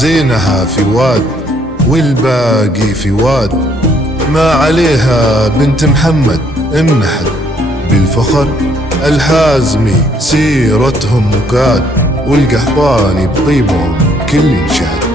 زينها في واد والباقي في واد، ما عليها بنت محمد امنحت بالفخر. الحازمي سيرتهم مكاد، والقحطاني بطيبهم كل شهد.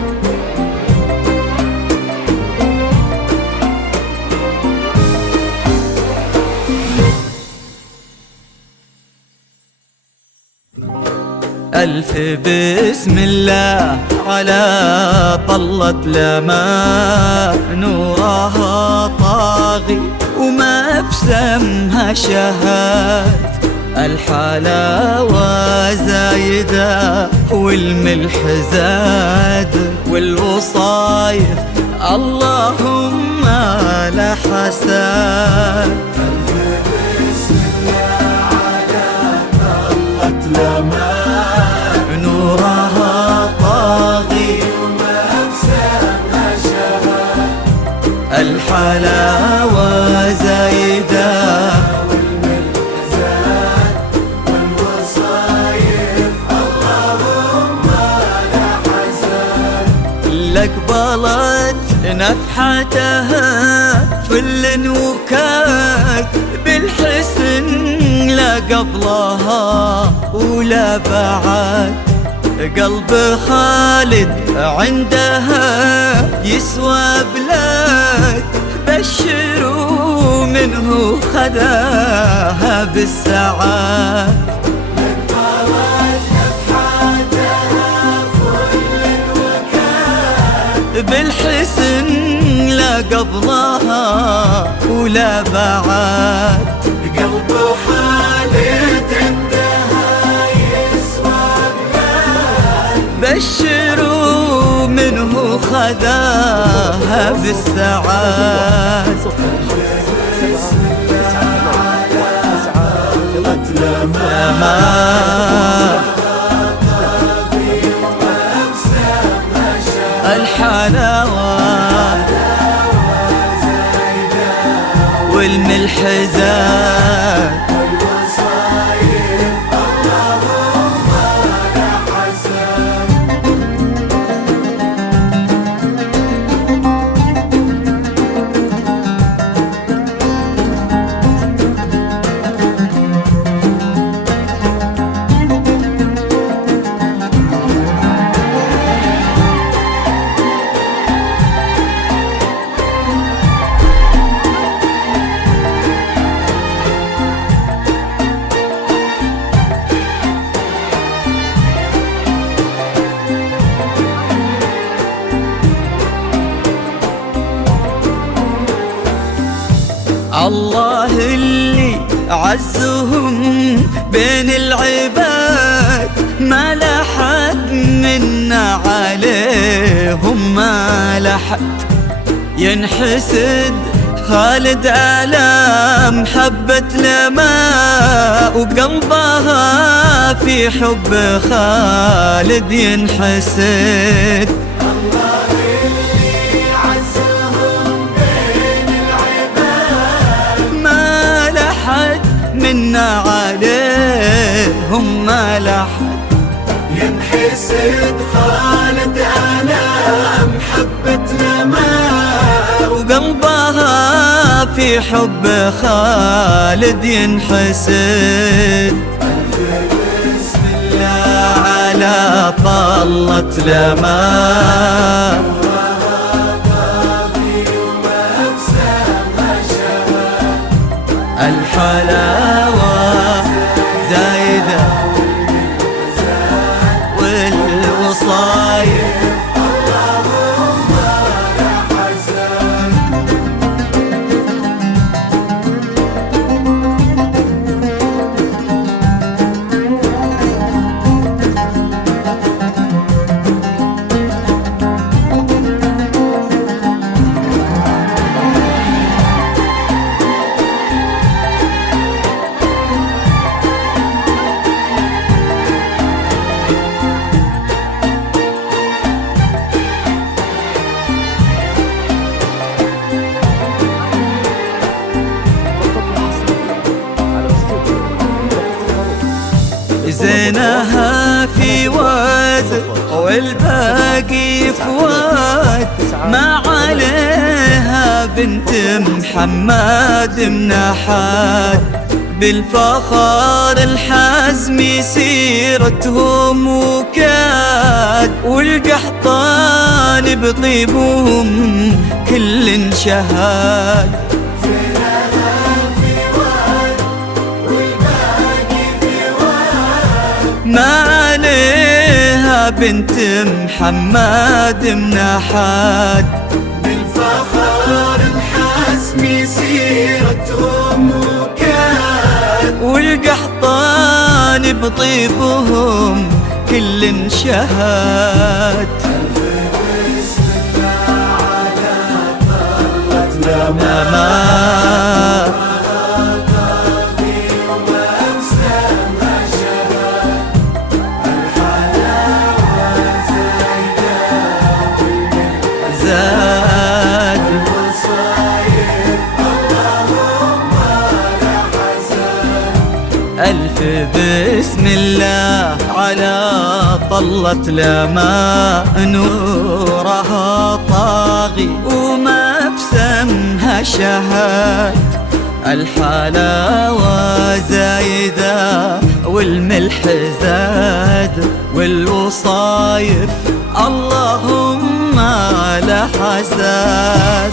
ألف بسم الله على طلة لما نورها طاغي وما بسمها شهاد. الحلاوة زايدة والملح زاد والوصايف اللهم لا حساد. ألف بسم الله على طلة لما نورها طاغي وما بسمها شهاد. الحلاوة زايدة والملح زاد والوصايف اللهم لا حساد. لك بلت نفحتها فل وكاد بالحسن لا قبلها ولا بعد. قلب خالد عندها يسوى بلاد، بشروا منه خذاها بالسعاد. لك طلعت نفحتها فل وكاد بالحسن لا قبلها ولا بعد. قلب خالد عندها يسوى بلاد، بشروا منه خذاها بالسعاد. بسم الله على طلة لما ما بسمها شهاد. الحلاوة والملح زاد والوصايف اللهم لا حساد. الله اللي عزهم بين العباد، ما لحد منا عليهم ما لحد. ينحسد خالد على محبة لما وقلبها في حب خالد ينحسد. الله اللي عزهم بين العباد، ما لحد منا عليهم ما لحد. ينحسد خالد على محبة لما وقلبها في حب خالد ينحسد. ألف بسم الله على طلة لما طاغي وما بسمها شهاد. الحلاوة زايدة والوصايف اللهم لا حساد. زينها ما في واد والباقي فواد، ما عليها بنت محمد من أحد. بالفخر الحزم سيرتهم وكاد، والقحطان بطيبهم كل شهاد. ما عليها بنت محمد من أحد. بالفخر الحزم سيرتهم وكاد، والقحطان بطيبهم كل شهاد. بسم الله على طلتنا ما زاد ألف بسم الله على طلة لما نورها طاغي وما بسمها شهاد. الحلاوة زايدة والملح زاد والوصايف اللهم لا حساد.